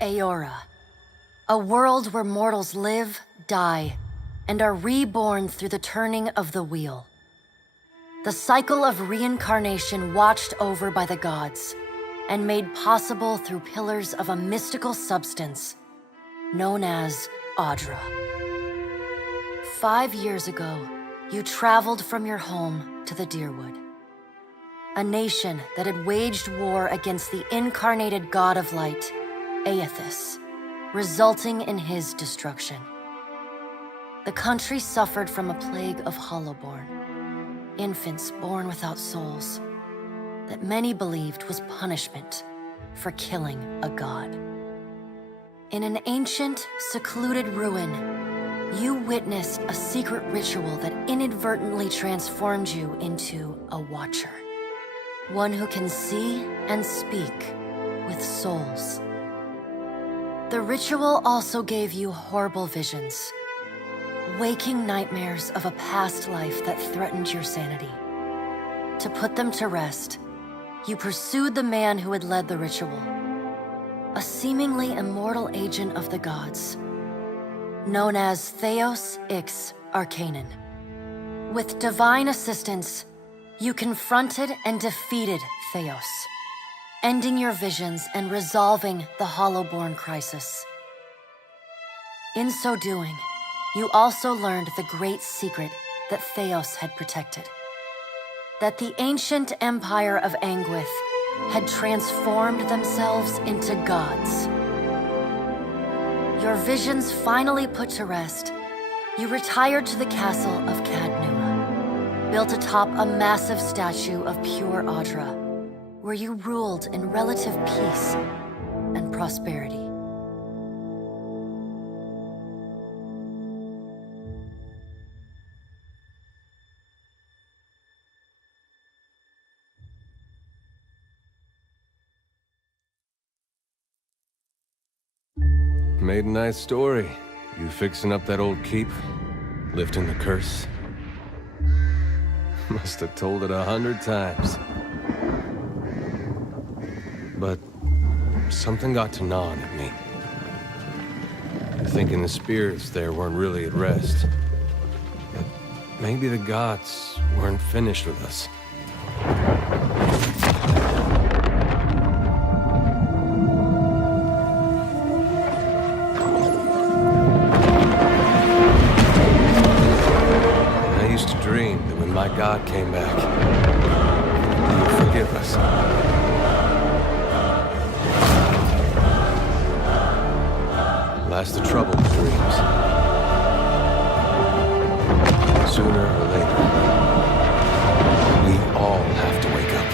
Aora, a world where mortals live, die, and are reborn through the turning of the wheel. The cycle of reincarnation watched over by the gods, and made possible through pillars of a mystical substance known as Audra. 5 years ago, you traveled from your home to the Deerwood, a nation that had waged war against the incarnated god of light, Aethys, resulting in his destruction. The country suffered from a plague of hollowborn, infants born without souls, that many believed was punishment for killing a god. In an ancient, secluded ruin, you witnessed a secret ritual that inadvertently transformed you into a watcher. One who can see and speak with souls. The ritual also gave you horrible visions, waking nightmares of a past life that threatened your sanity. To put them to rest, you pursued the man who had led the ritual, a seemingly immortal agent of the gods, known as Theos Ix Arcanon. With divine assistance, you confronted and defeated Theos, ending your visions and resolving the Hollowborn crisis. In so doing, you also learned the great secret that Theos had protected. That the ancient empire of Anguith had transformed themselves into gods. Your visions finally put to rest, you retired to the castle of Cadnua, built atop a massive statue of pure Audra, where you ruled in relative peace and prosperity. Made a nice story. You fixing up that old keep? Lifting the curse? Must have told it 100 times. But something got to gnawing at me. Thinking the spirits there weren't really at rest. But maybe the gods weren't finished with us. My God came back. He would forgive us. Last the trouble of dreams. Sooner or later, we all have to wake up.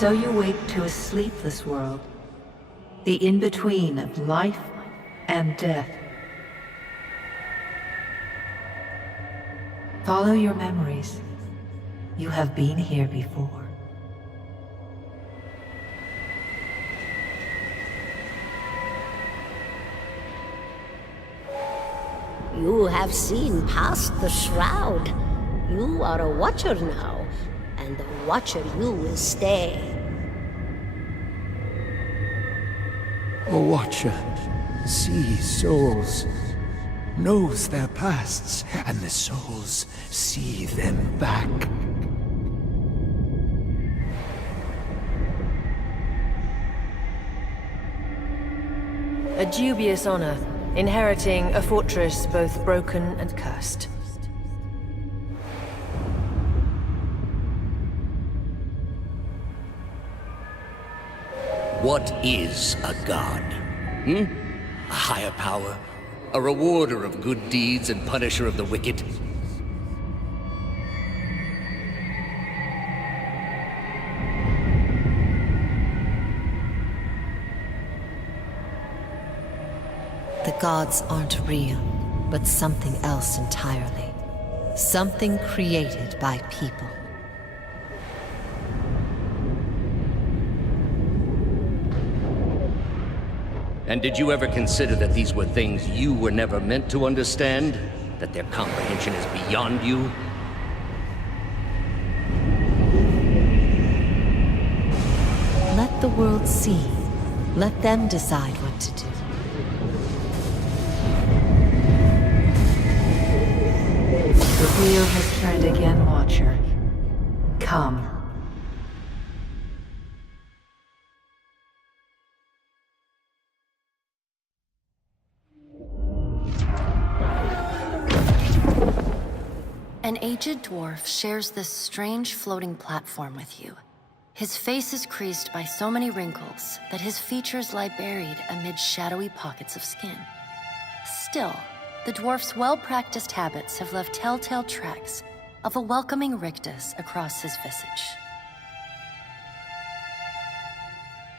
So you wake to a sleepless world, the in-between of life and death. Follow your memories. You have been here before. You have seen past the shroud. You are a watcher now, and the watcher you will stay. A watcher sees souls, knows their pasts, and the souls see them back. A dubious honor, inheriting a fortress both broken and cursed. What is a god? A higher power? A rewarder of good deeds and punisher of the wicked? The gods aren't real, but something else entirely. Something created by people. And did you ever consider that these were things you were never meant to understand? That their comprehension is beyond you? Let the world see. Let them decide what to do. The wheel has turned again, Watcher. Come. An aged dwarf shares this strange floating platform with you. His face is creased by so many wrinkles that his features lie buried amid shadowy pockets of skin. Still, the dwarf's well-practiced habits have left telltale tracks of a welcoming rictus across his visage.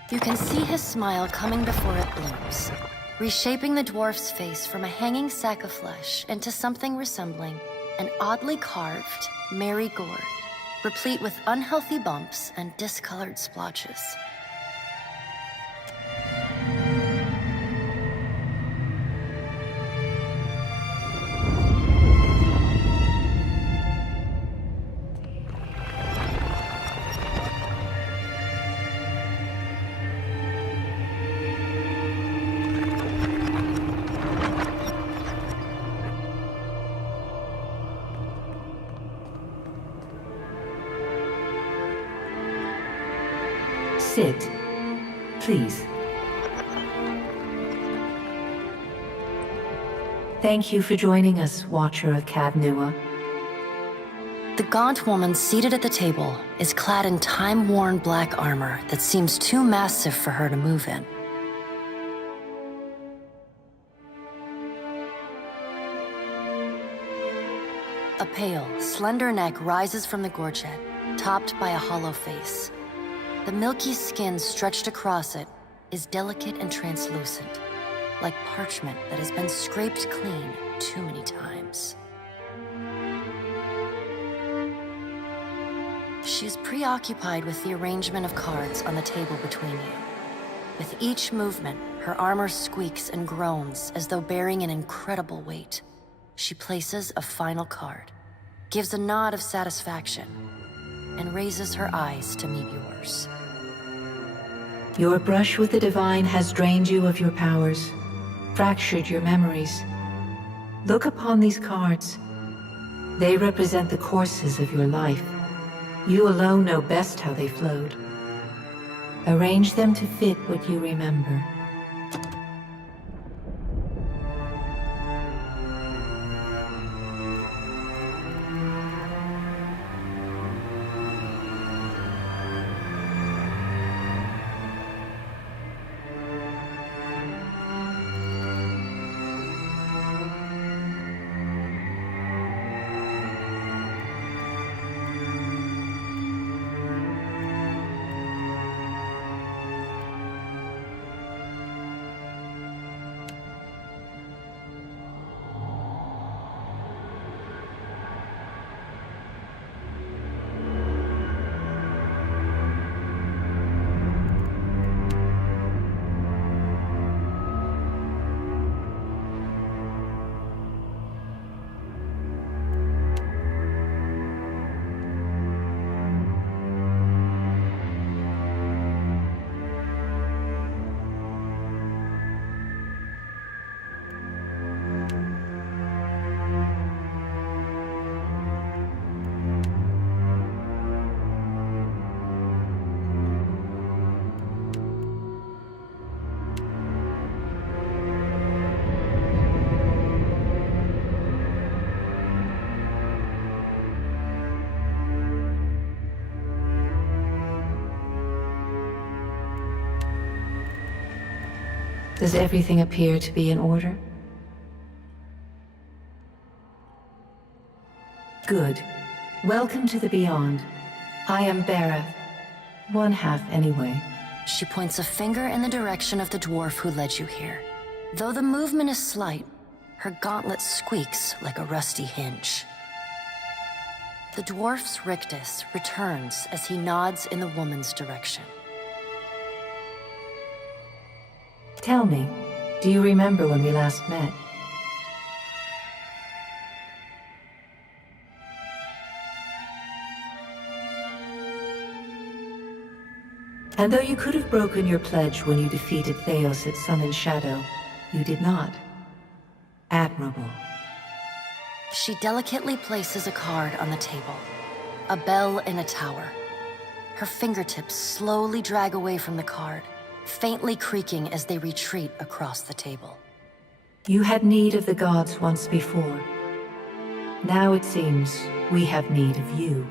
You can see his smile coming before it blooms, reshaping the dwarf's face from a hanging sack of flesh into something resembling an oddly carved, merry gourd, replete with unhealthy bumps and discolored splotches. Sit, please. Thank you for joining us, Watcher of Cadnua. The gaunt woman seated at the table is clad in time-worn black armor that seems too massive for her to move in. A pale, slender neck rises from the gorget, topped by a hollow face. The milky skin stretched across it is delicate and translucent, like parchment that has been scraped clean too many times. She is preoccupied with the arrangement of cards on the table between you. With each movement, her armor squeaks and groans as though bearing an incredible weight. She places a final card, gives a nod of satisfaction, and raises her eyes to meet yours. Your brush with the divine has drained you of your powers, fractured your memories. Look upon these cards. They represent the courses of your life. You alone know best how they flowed. Arrange them to fit what you remember. Does everything appear to be in order? Good. Welcome to the Beyond. I am Berath. One half, anyway. She points a finger in the direction of the dwarf who led you here. Though the movement is slight, Her gauntlet squeaks like a rusty hinge. The dwarf's rictus returns as he nods in the woman's direction. Tell me, do you remember when we last met? And though you could have broken your pledge when you defeated Theos at Sun and Shadow, you did not. Admirable. She delicately places a card on the table. A bell in a tower. Her fingertips slowly drag away from the card, faintly creaking as they retreat across the table. You had need of the gods once before. Now it seems we have need of you.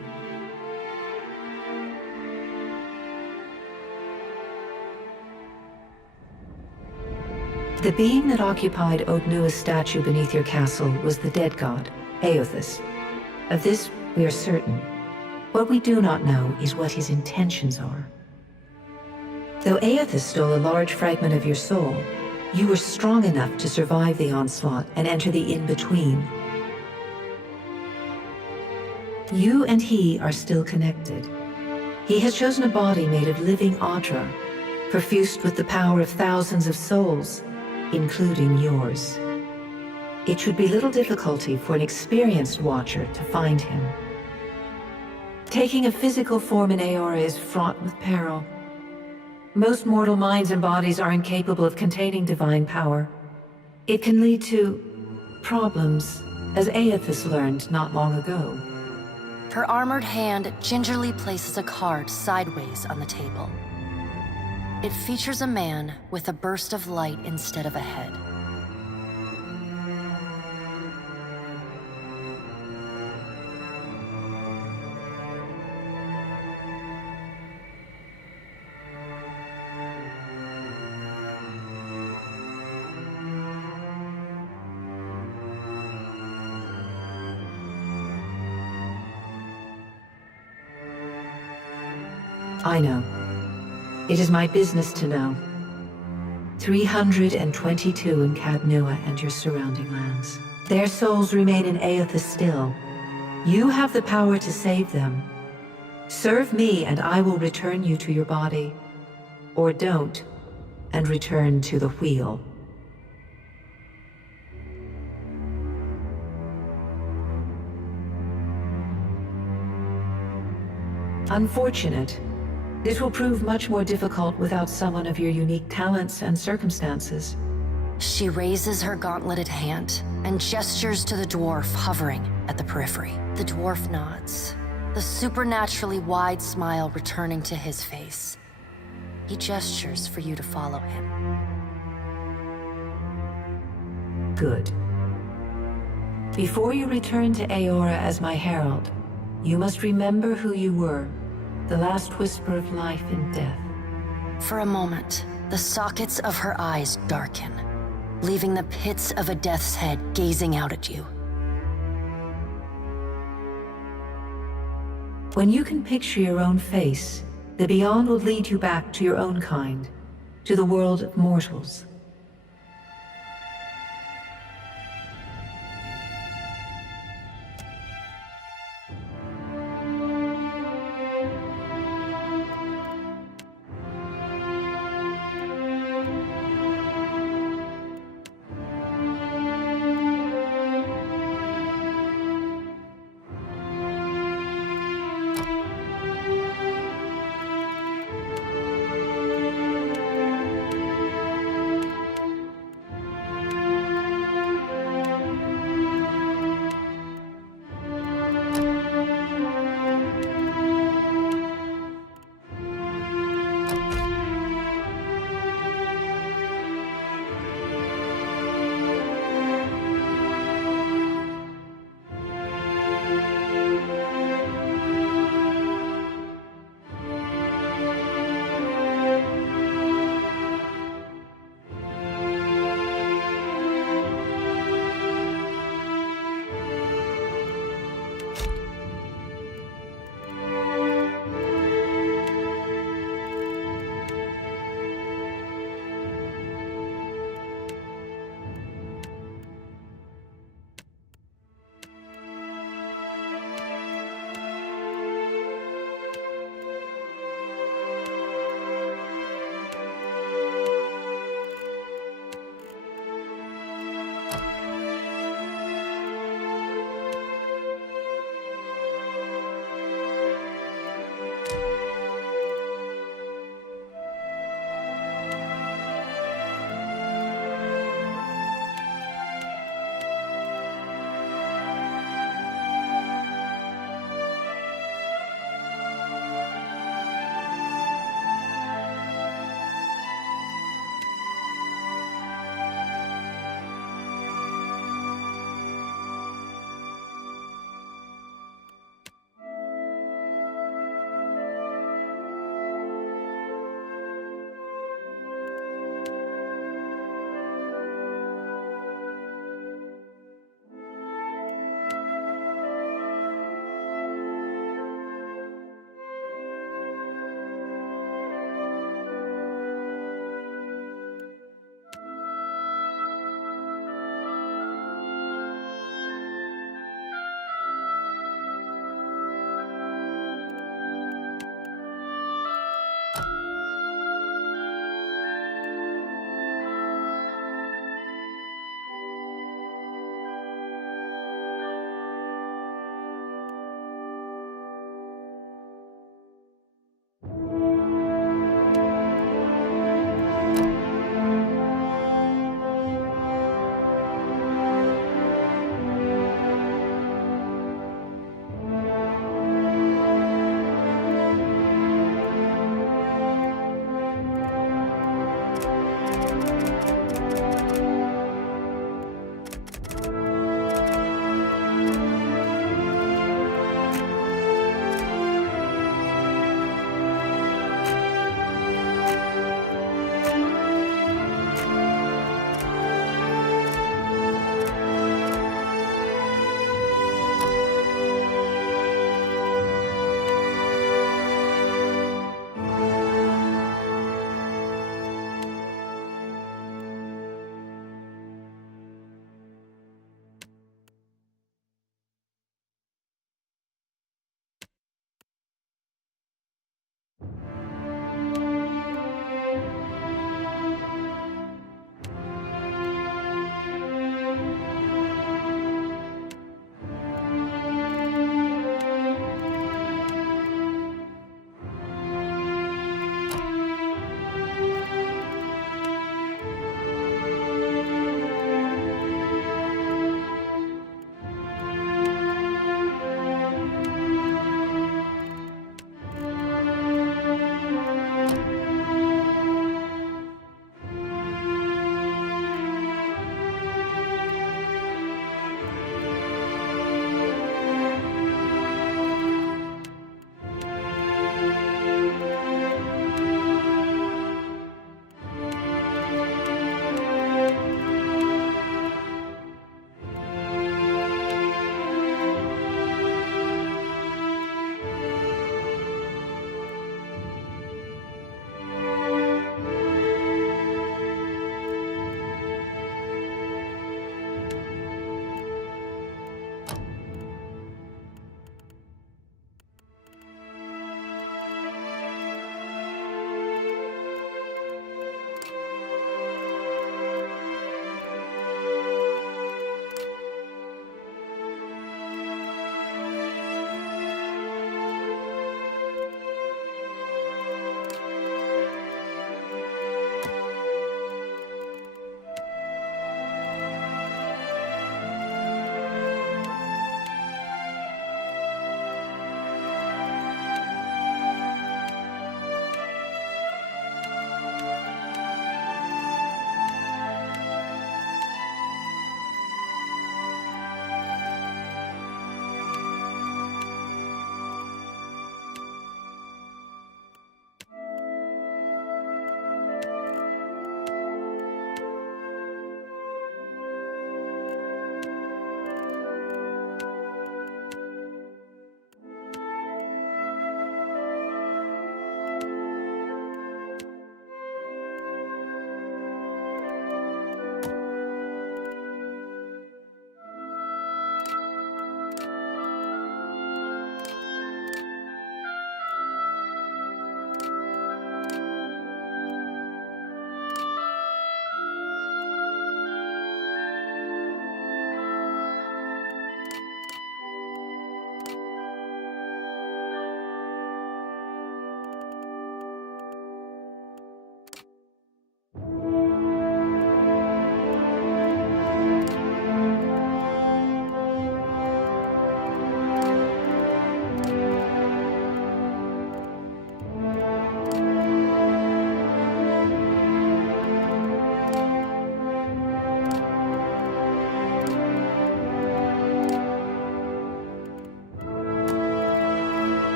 The being that occupied Odnua's statue beneath your castle was the dead god, Aothus. Of this, we are certain. What we do not know is what his intentions are. Though Aothus stole a large fragment of your soul, you were strong enough to survive the onslaught and enter the in-between. You and he are still connected. He has chosen a body made of living Audra, perfused with the power of thousands of souls, including yours. It should be little difficulty for an experienced watcher to find him. Taking a physical form in Aora is fraught with peril. Most mortal minds and bodies are incapable of containing divine power. It can lead to problems, as Aothus learned not long ago. Her armored hand gingerly places a card sideways on the table. It features a man with a burst of light instead of a head. I know. It is my business to know. 322 in Cadnua and your surrounding lands. Their souls remain in Aothus still. You have the power to save them. Serve me and I will return you to your body. Or don't, and return to the wheel. Unfortunate. It will prove much more difficult without someone of your unique talents and circumstances. She raises her gauntleted hand and gestures to the dwarf hovering at the periphery. The dwarf nods, the supernaturally wide smile returning to his face. He gestures for you to follow him. Good. Before you return to Aora as my herald, you must remember who you were. The last whisper of life in death. For a moment, the sockets of her eyes darken, leaving the pits of a death's head gazing out at you. When you can picture your own face, the Beyond will lead you back to your own kind, to the world of mortals.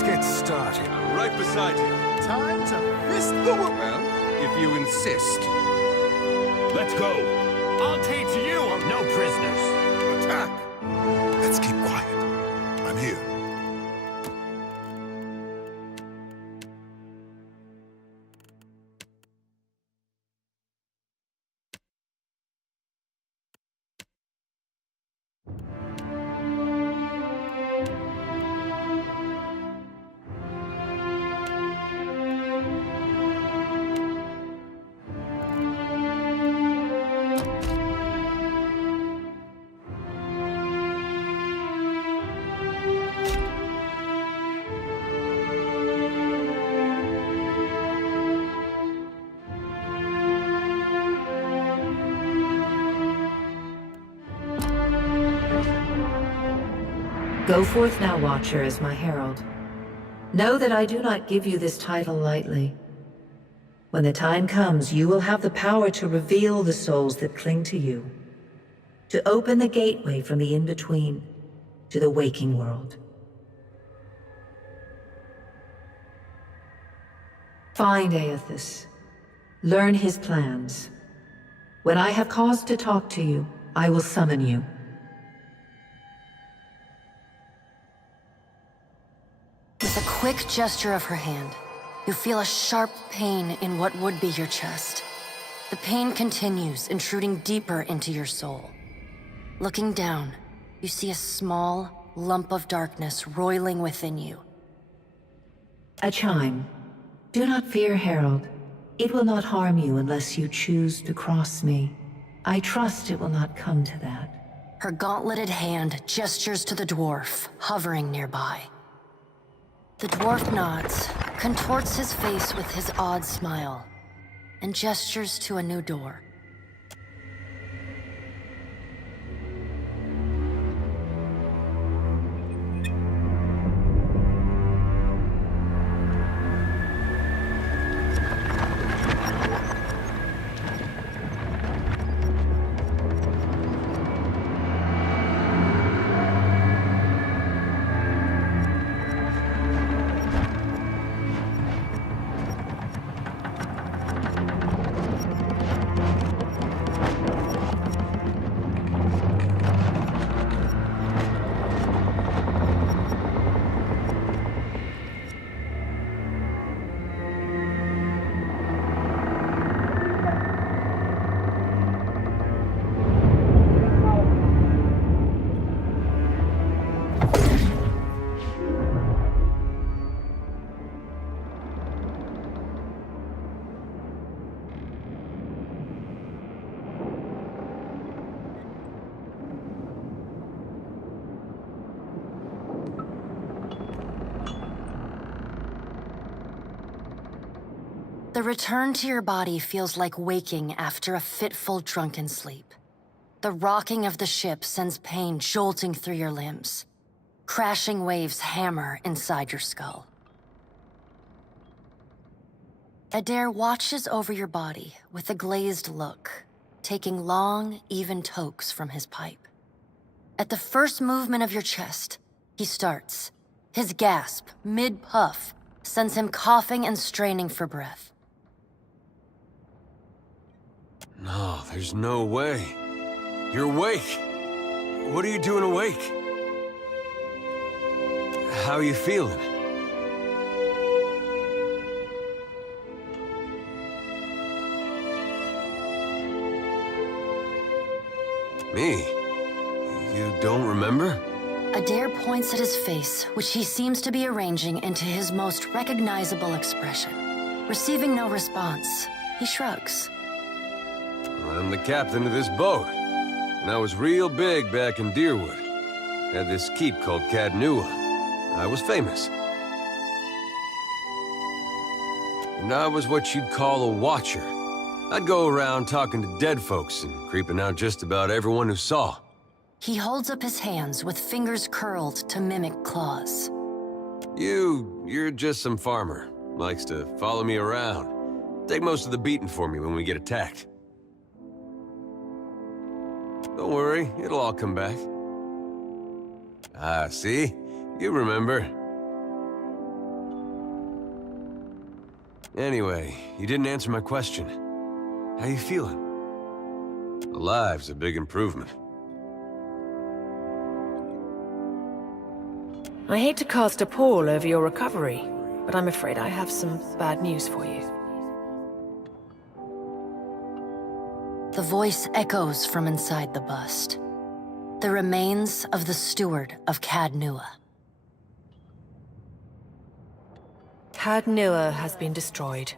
let's get started. I'm right beside you. Time to fist the wo- Well, if you insist. Let's go. I'll teach you of no prisoners. Attack! Let's keep quiet. I'm here. Go forth now, Watcher, as my herald. Know that I do not give you this title lightly. When the time comes, you will have the power to reveal the souls that cling to you, to open the gateway from the in-between to the waking world. Find Aethys. Learn his plans. When I have cause to talk to you, I will summon you. With a quick gesture of her hand, you feel a sharp pain in what would be your chest. The pain continues, intruding deeper into your soul. Looking down, you see a small lump of darkness roiling within you. A chime. Do not fear, Herald. It will not harm you unless you choose to cross me. I trust it will not come to that. Her gauntleted hand gestures to the dwarf, hovering nearby. The dwarf nods, contorts his face with his odd smile, and gestures to a new door. The return to your body feels like waking after a fitful drunken sleep. The rocking of the ship sends pain jolting through your limbs. Crashing waves hammer inside your skull. Adair watches over your body with a glazed look, taking long, even tokes from his pipe. At the first movement of your chest, he starts. His gasp, mid-puff, sends him coughing and straining for breath. No, there's no way. You're awake. What are you doing awake? How are you feeling? Me? You don't remember? Adair points at his face, which he seems to be arranging into his most recognizable expression. Receiving no response, he shrugs. I'm the captain of this boat, and I was real big back in Deerwood. Had this keep called Cadnua. I was famous. And I was what you'd call a watcher. I'd go around talking to dead folks and creeping out just about everyone who saw. He holds up his hands with fingers curled to mimic claws. You're just some farmer. Likes to follow me around. Take most of the beating for me when we get attacked. Don't worry, it'll all come back. Ah, see? You remember. Anyway, you didn't answer my question. How you feeling? Alive's a big improvement. I hate to cast a pall over your recovery, but I'm afraid I have some bad news for you. The voice echoes from inside the bust. The remains of the steward of Cad Nua. Cad Nua has been destroyed.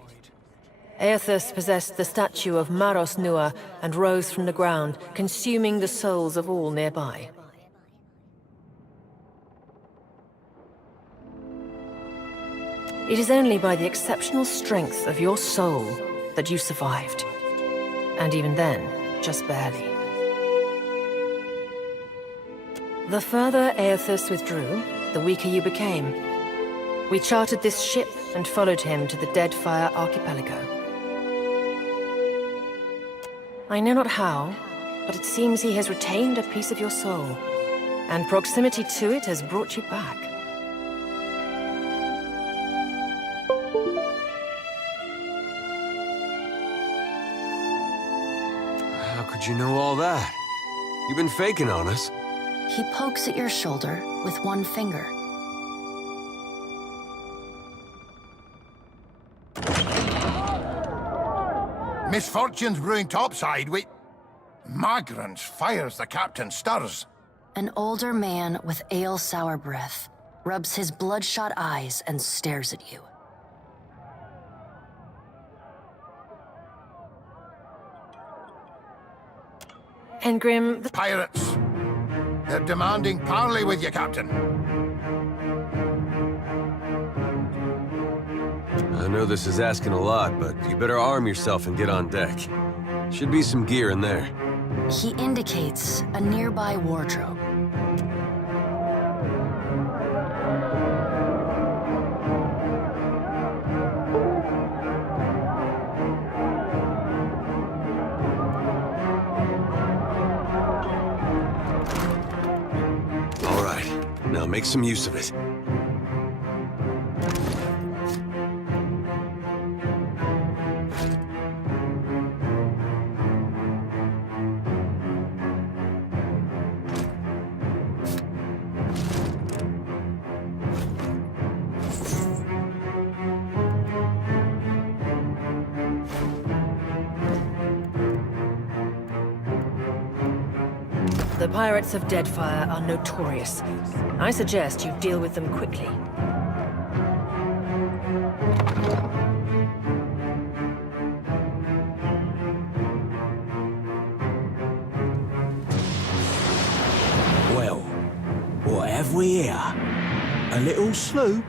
Aethys possessed the statue of Maros Nua and rose from the ground, consuming the souls of all nearby. It is only by the exceptional strength of your soul that you survived. And even then, just barely. The further Aethys withdrew, the weaker you became. We chartered this ship and followed him to the Deadfire Archipelago. I know not how, but it seems he has retained a piece of your soul, and proximity to it has brought you back. How could you know all that? You've been faking on us. He pokes at your shoulder with one finger. Misfortune's brewing topside. Magrans fires the captain stirs. An older man with ale-sour breath rubs his bloodshot eyes and stares at you. Engrim, the Pirates. They're demanding parley with you, Captain. I know this is asking a lot, but you better arm yourself and get on deck. Should be some gear in there. He indicates a nearby wardrobe. All right, now make some use of it. The pirates of Deadfire are notorious. I suggest you deal with them quickly. Well, what have we here? A little sloop?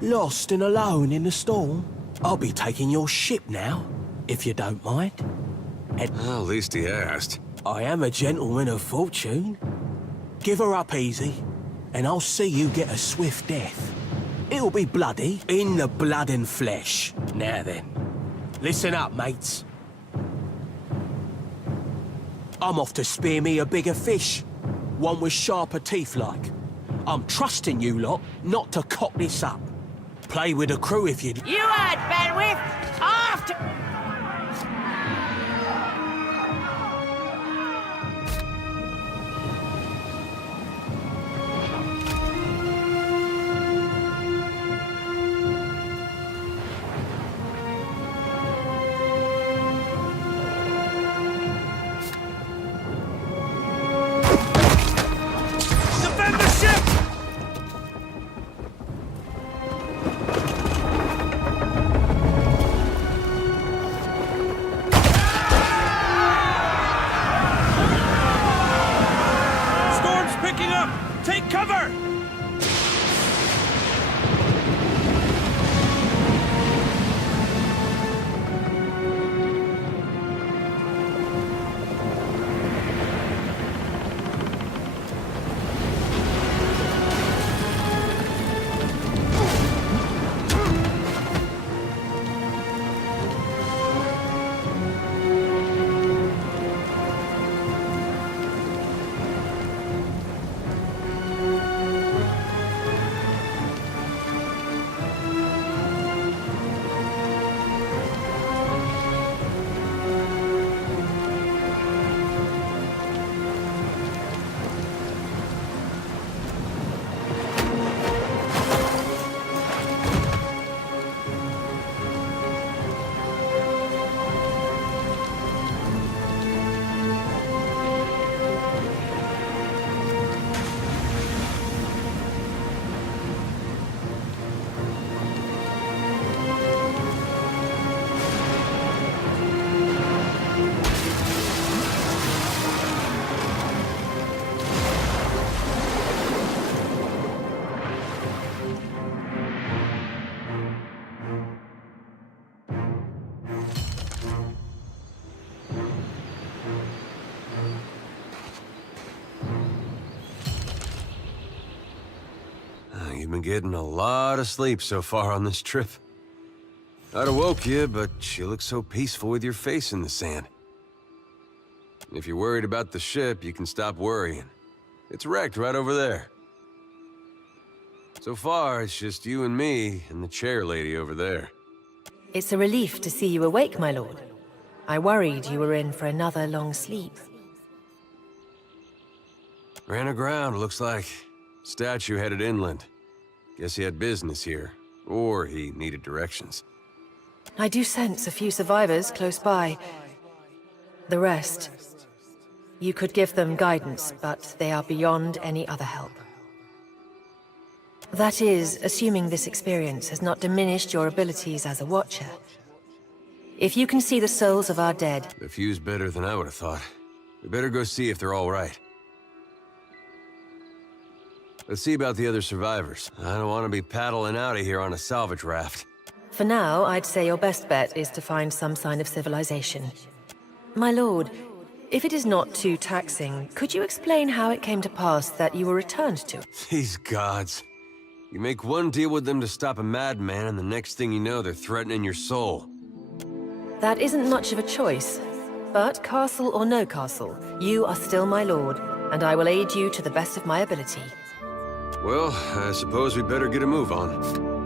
Lost and alone in the storm? I'll be taking your ship now, if you don't mind. Well, at least he asked. I am a gentleman of fortune. Give her up easy, and I'll see you get a swift death. It'll be bloody, in the blood and flesh. Now then, listen up, mates. I'm off to spear me a bigger fish, one with sharper teeth like. I'm trusting you lot not to cock this up. Play with the crew if you'd... You heard, Benwick! After... Take cover! you've been getting a lot of sleep so far on this trip. I'd have woke you, but you look so peaceful with your face in the sand. If you're worried about the ship, you can stop worrying. It's wrecked right over there. So far, it's just you and me and the chair lady over there. It's a relief to see you awake, my lord. I worried you were in for another long sleep. Ran aground, looks like. Statue headed inland. Guess he had business here. Or he needed directions. I do sense a few survivors close by. The rest... You could give them guidance, but they are beyond any other help. That is, assuming this experience has not diminished your abilities as a watcher. If you can see the souls of our dead... The view's better than I would have thought. We better go see if they're all right. Let's see about the other survivors. I don't want to be paddling out of here on a salvage raft. For now, I'd say your best bet is to find some sign of civilization. My lord, if it is not too taxing, could you explain how it came to pass that you were returned to? These gods. You make one deal with them to stop a madman, and the next thing you know, they're threatening your soul. That isn't much of a choice. But castle or no castle, you are still my lord, and I will aid you to the best of my ability. Well, I suppose we better get a move on.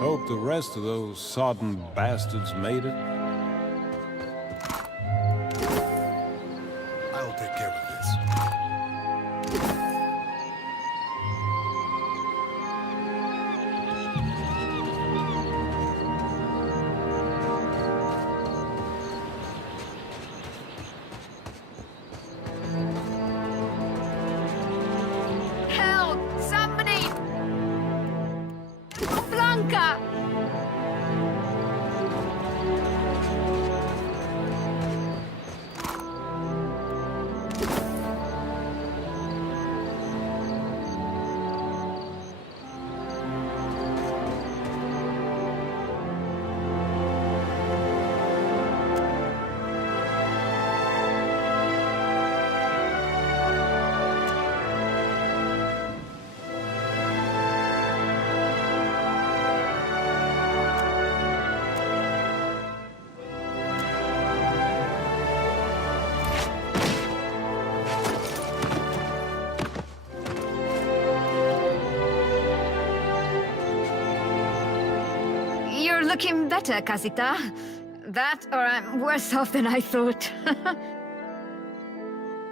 Hope the rest of those sodden bastards made it. I'll take care of this. Help! Somebody! Blanca! You're looking better, Casita. That, or I'm worse off than I thought.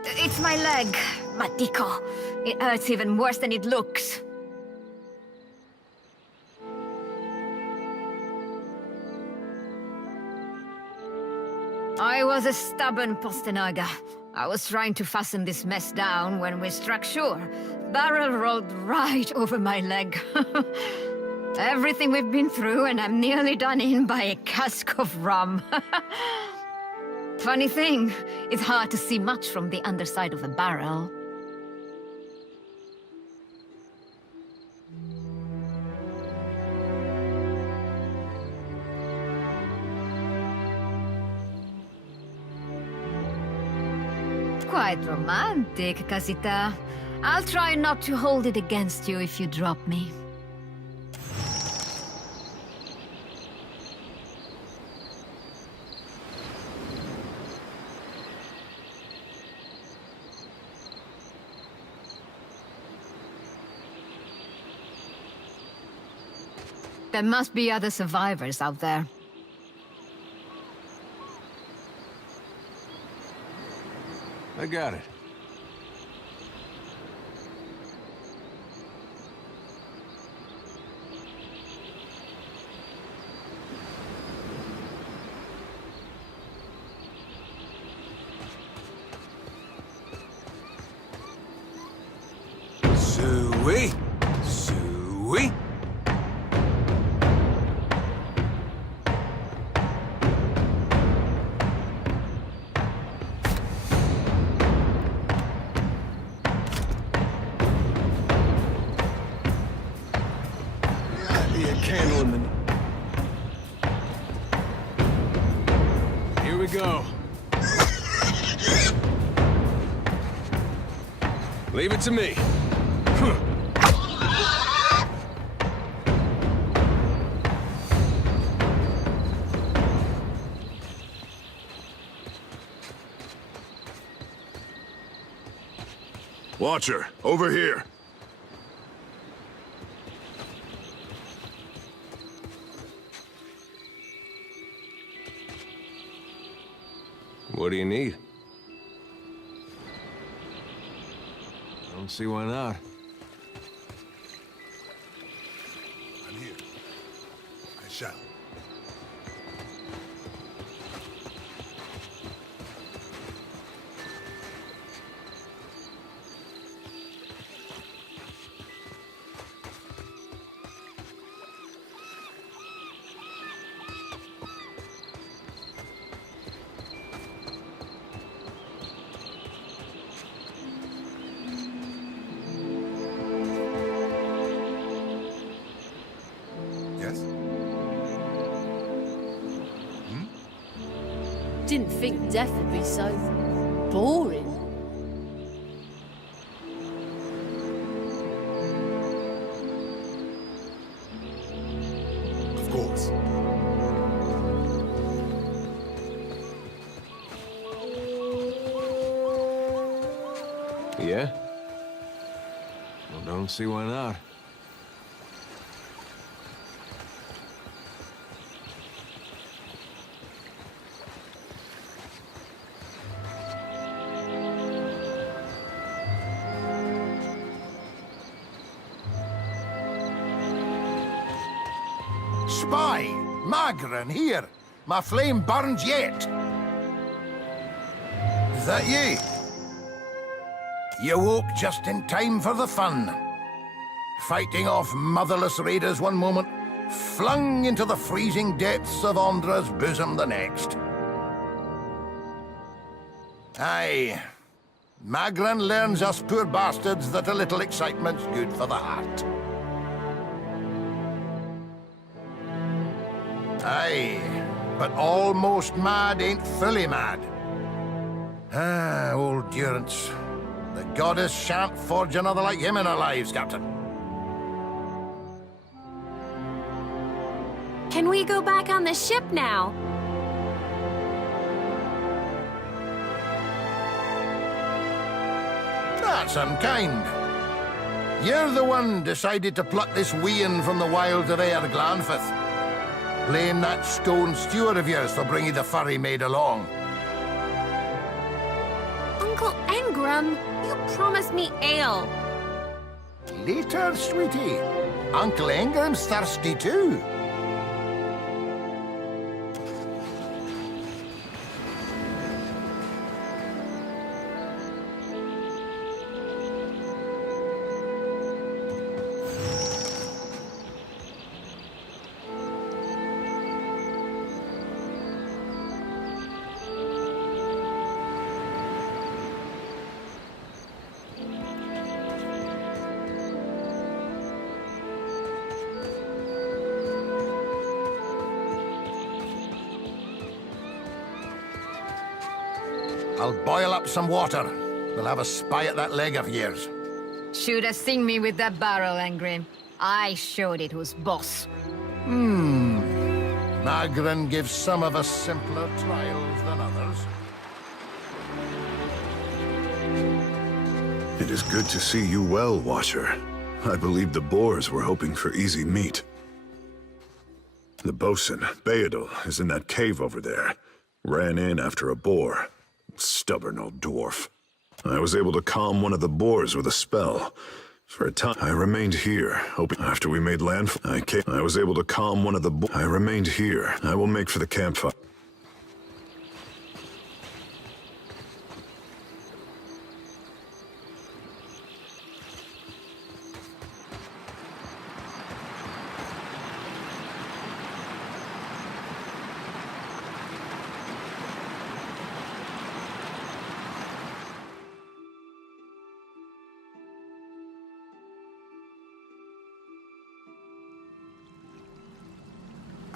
It's my leg, Matico. It hurts even worse than it looks. I was a stubborn Postenaga. I was trying to fasten this mess down when we struck shore. Barrel rolled right over my leg. Everything we've been through, and I'm nearly done in by a cask of rum. Funny thing, it's hard to see much from the underside of the barrel. Quite romantic, Casita. I'll try not to hold it against you if you drop me. There must be other survivors out there. I got it. Suey. Suey. Be a candle in the... Here we go. Leave it to me. Watcher, over here. What do you need? Don't see why not. I'm here. I shall. Yes? Didn't think death would be so boring. Of course. Yeah? Well, don't see why not. Spy! Magran, here! My flame burns yet! Is that ye? You woke just in time for the fun. Fighting off motherless raiders one moment, flung into the freezing depths of Ondra's bosom the next. Aye. Magran learns us poor bastards that a little excitement's good for the heart. Aye, but almost mad ain't fully mad. Ah, old Durance. The goddess shan't forge another like him in our lives, Captain. Can we go back on the ship now? That's unkind. You're the one decided to pluck this wean from the wilds of Aer Glanfith. Blame that stone steward of yours for bringing the furry maid along. Uncle Engram, you promised me ale. Later, sweetie. Uncle Engram's thirsty too. I'll boil up some water. We'll have a spy at that leg of yours. Should have seen me with that barrel, Engrim. I showed it was boss. Magran gives some of us simpler trials than others. It is good to see you well, Watcher. I believe the Boers were hoping for easy meat. The bosun, Beadle, is in that cave over there. Ran in after a boar. Stubborn old dwarf. I was able to calm one of the boars with a spell. For a time, I remained here, hoping after we made landfall. I was able to calm one of the boars. I remained here. I will make for the campfire.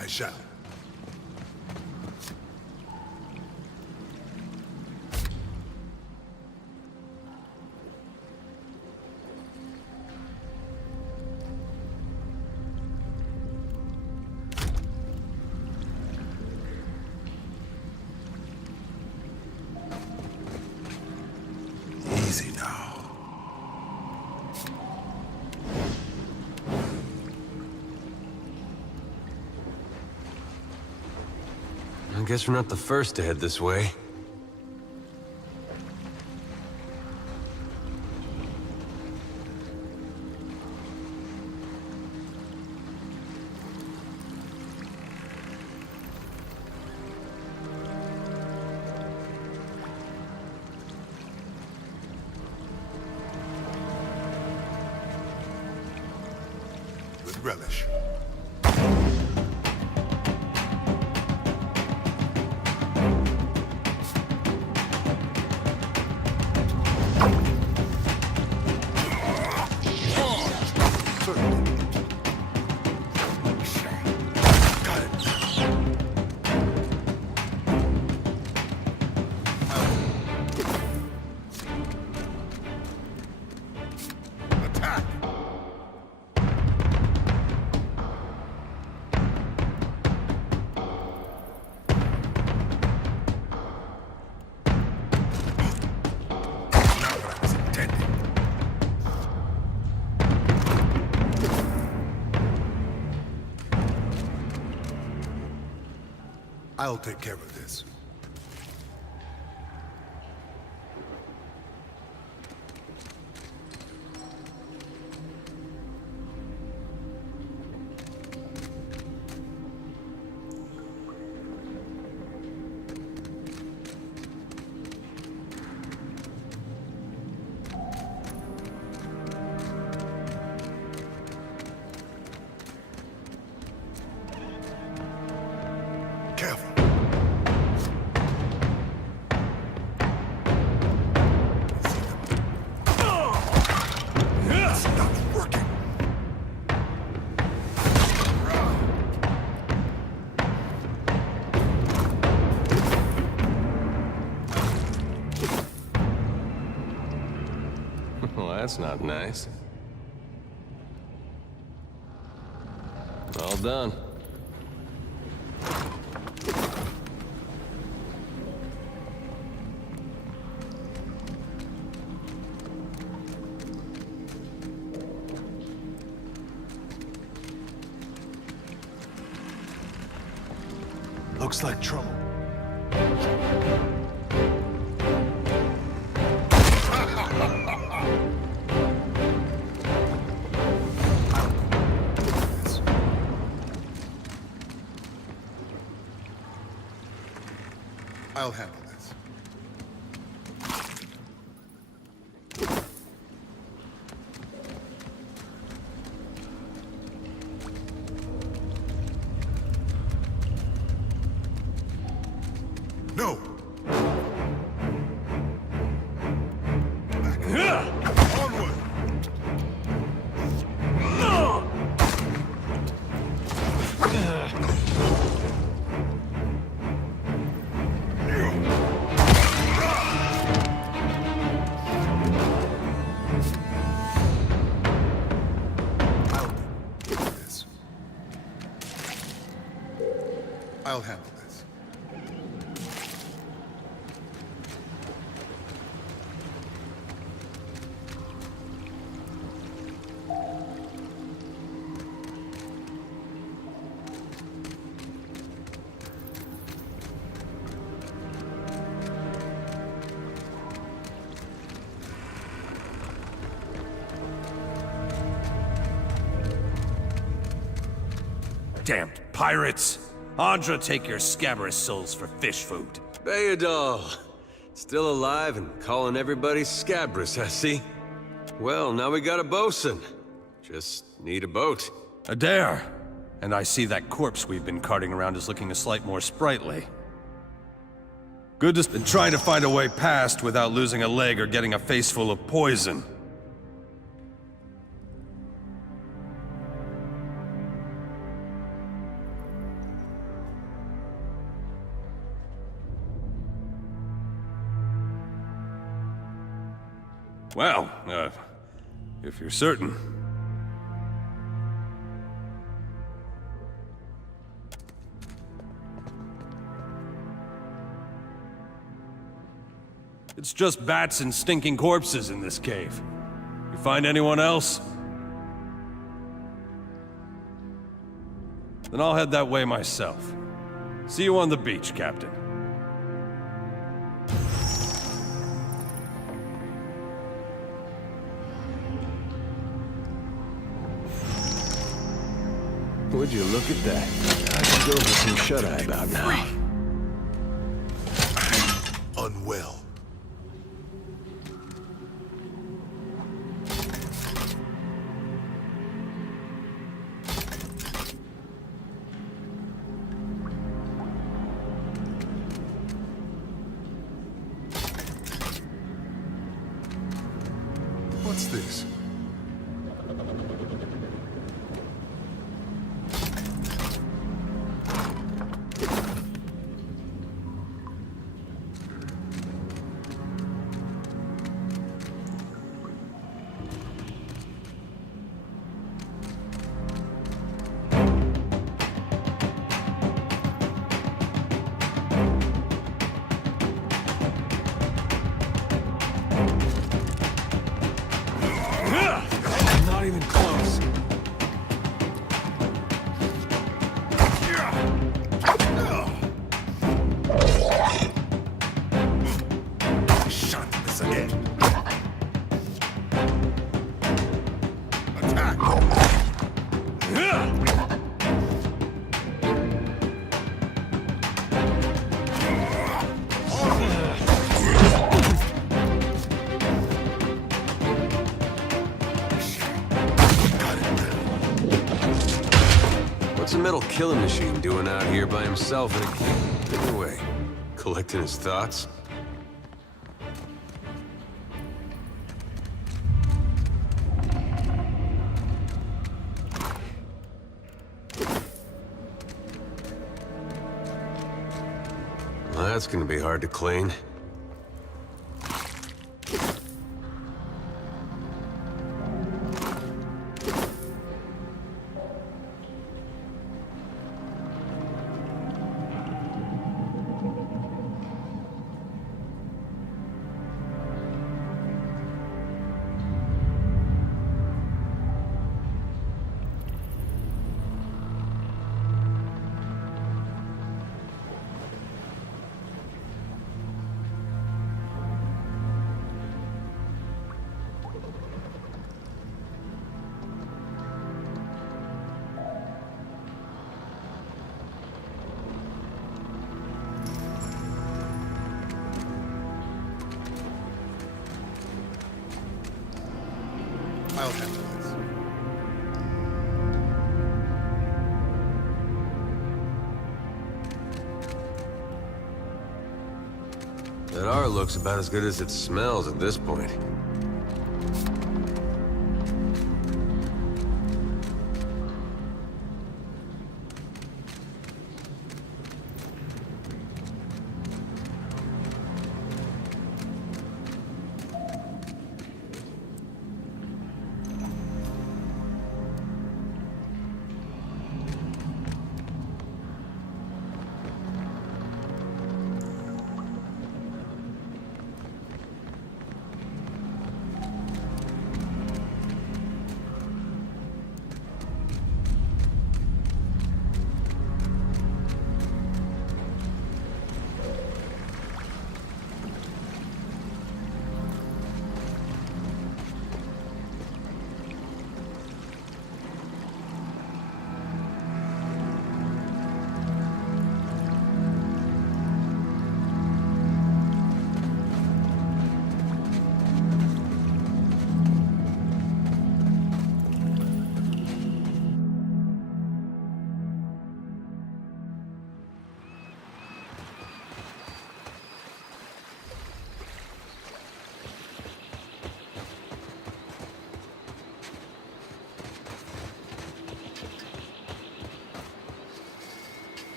I shall. Easy now. I guess we're not the first to head this way. With relish. I'll take care of this. Careful. It's not working. Well, that's not nice. All done. Looks like trouble. I'll handle this. No! Back. Onward! I'll handle this. Damned pirates! Andra, take your scabrous souls for fish food. Bayadol! Still alive and calling everybody scabrous, I see. Well, now we got a bosun. Just need a boat. Adair! And I see that corpse we've been carting around is looking a slight more sprightly. Good to been trying to find a way past without losing a leg or getting a face full of poison. Well, if you're certain. It's just bats and stinking corpses in this cave. You find anyone else? Then I'll head that way myself. See you on the beach, Captain. Would you look at that? I could go for some shut-eye about now. Unwell. What's this? Not even close. Shut this again. Attack! What's a metal killing machine doing out here by himself in a cave? Anyway, collecting his thoughts? Well, that's gonna be hard to clean. I'll handle this. That R looks about as good as it smells at this point.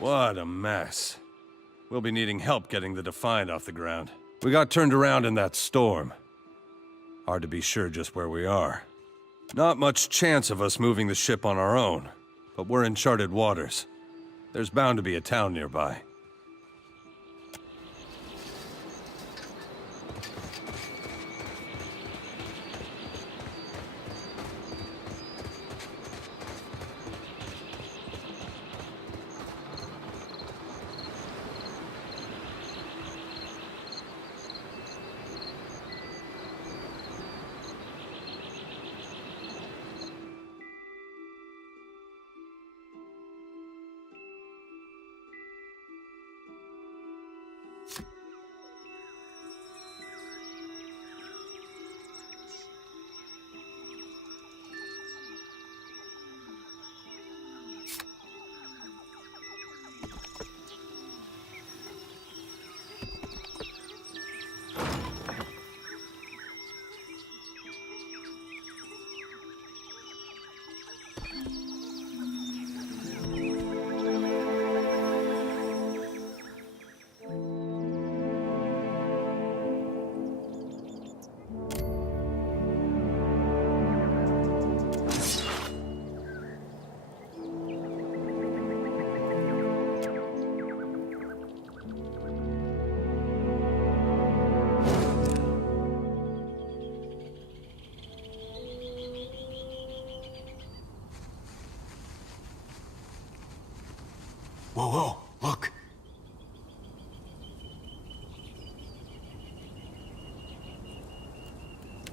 What a mess. We'll be needing help getting the Defiant off the ground. We got turned around in that storm. Hard to be sure just where we are. Not much chance of us moving the ship on our own, but we're in charted waters. There's bound to be a town nearby. Whoa, whoa, look.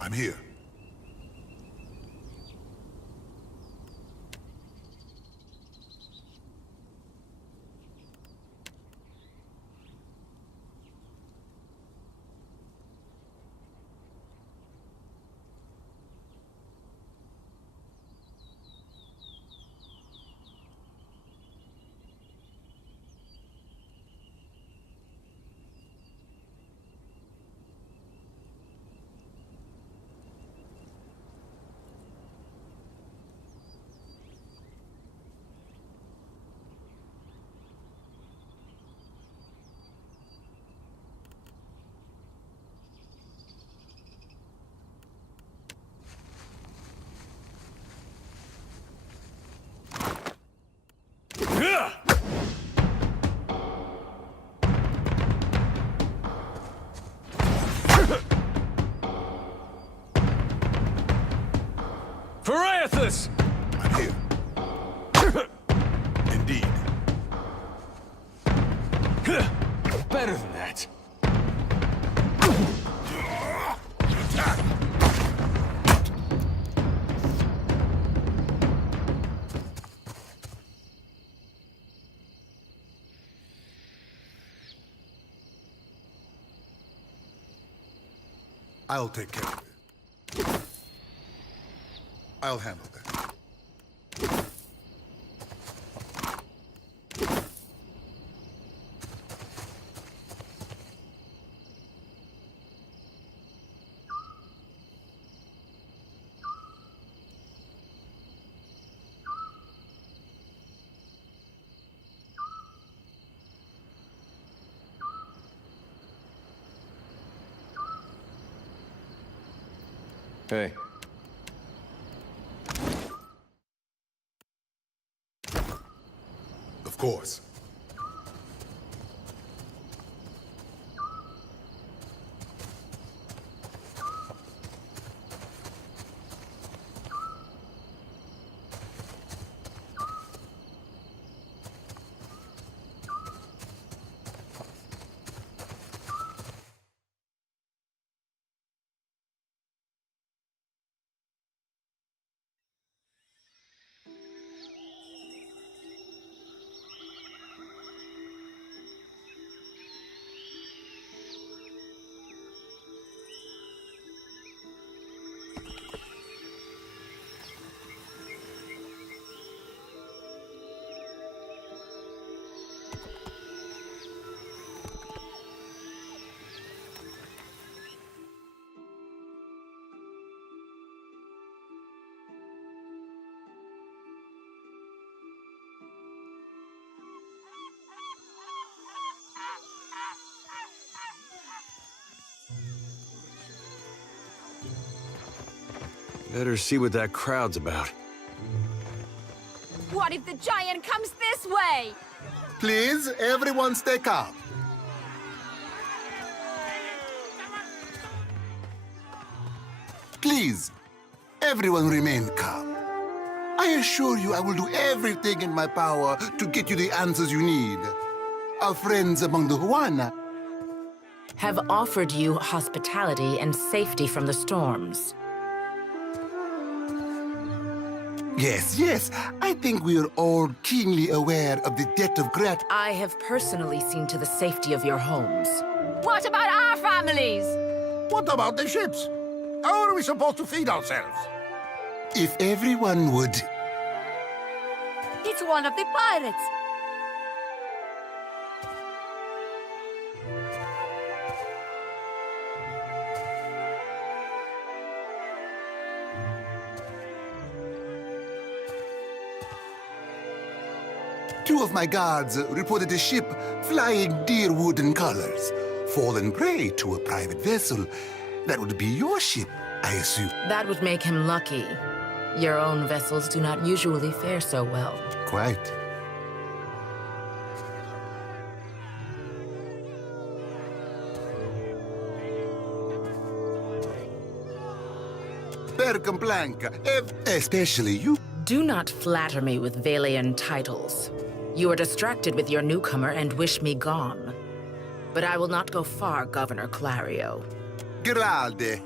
I'm here. Pharaothus! I'm here. Indeed. Better than that. Attack! I'll take care of it. I'll handle that. Hey. Of course. Better see what that crowd's about. What if the giant comes this way? Please, everyone stay calm. Please, everyone remain calm. I assure you I will do everything in my power to get you the answers you need. Our friends among the Huana have offered you hospitality and safety from the storms. Yes. I think we are all keenly aware of the debt of gratitude. I have personally seen to the safety of your homes. What about our families? What about the ships? How are we supposed to feed ourselves? If everyone would... It's one of the pirates. Two of my guards reported a ship flying deer wooden colors, fallen prey to a private vessel. That would be your ship, I assume. That would make him lucky. Your own vessels do not usually fare so well. Quite. Percomplanca, especially you. Do not flatter me with Valian titles. You are distracted with your newcomer and wish me gone. But I will not go far, Governor Clario. Giralde.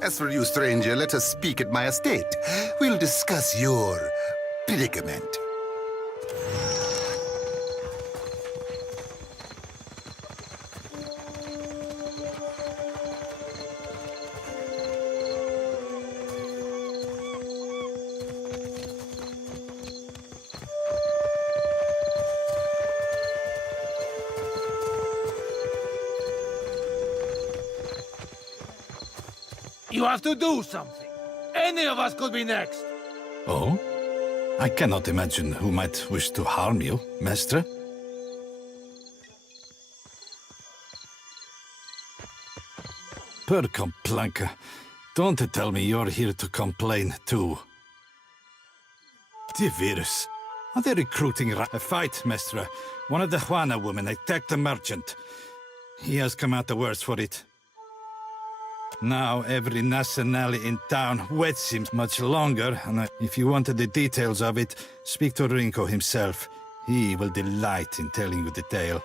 As for you, stranger, let us speak at my estate. We'll discuss your predicament. You have to do something. Any of us could be next. Oh? I cannot imagine who might wish to harm you, Mestre. Percomplanca, don't tell me you're here to complain too. The virus. Are they recruiting a fight, Mestre? One of the Juana women attacked a merchant. He has come out the worse for it. Now every nationale in town waits him much longer, and if you wanted the details of it, speak to Rinko himself. He will delight in telling you the tale.